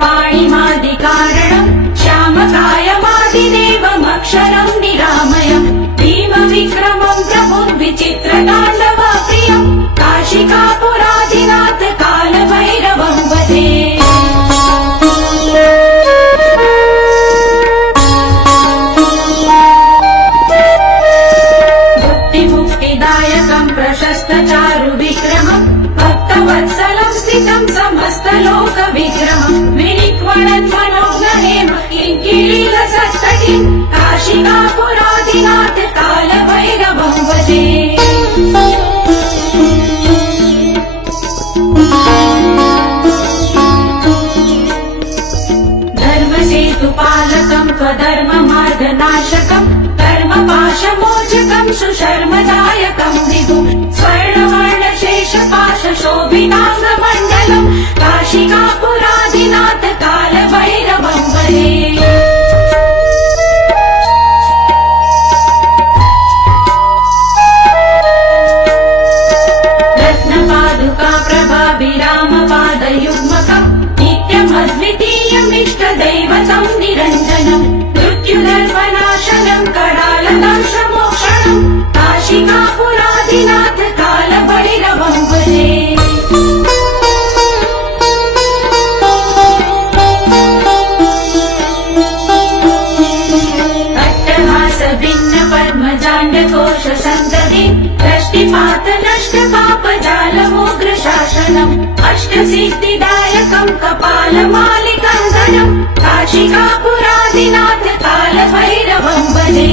पाणिमादिकारणम् श्यामकायमादिदेवमक्षरम् निरामयम् भीमविक्रमम् प्रभुम् विचित्रताण्डवप्रियम् काशिकापुराधिनाथ कालभैरवम् भजे। प्रशस्तचारुविग्रहम् भक्तवत्सलम् स्थितम् समस्तलोकविग्रहम् विनिक्वणन् मनोगणेम किङ्किणीलसत्तटिम् काशिकापुराधिनाथ कालभैरवम् भजे। धर्मसेतुपालकम् त्वधर्ममार्गनाशकम् कर्मपाशमोचकम् सुशर्मदायकम् विभुम् स्वर्णवर्णशेषपाशशोभिताङ्गमण्डलम् काशिकापुराधिनाथ कालभैरवम् भजे। रत्नपादुका प्रभाभिरामपादयुग्मकम् नित्यमद्वितीयम् इष्टदैवतम् निरञ्जनम् मृत्युदर्पनाशनम् कडालनाशमोक्षणम् काशिकापुराधिनाथ कालभैरवम् भजे। अट्टहास भिन्न पद्मजाण्डकोश सन्तति दृष्टिपात नष्ट पापजालमोग्र शासनम् अष्टसिद्धिदायकम् कपालमालिकन्धनम् काशिकापुराधिनाथ कालभैरवम् भजे।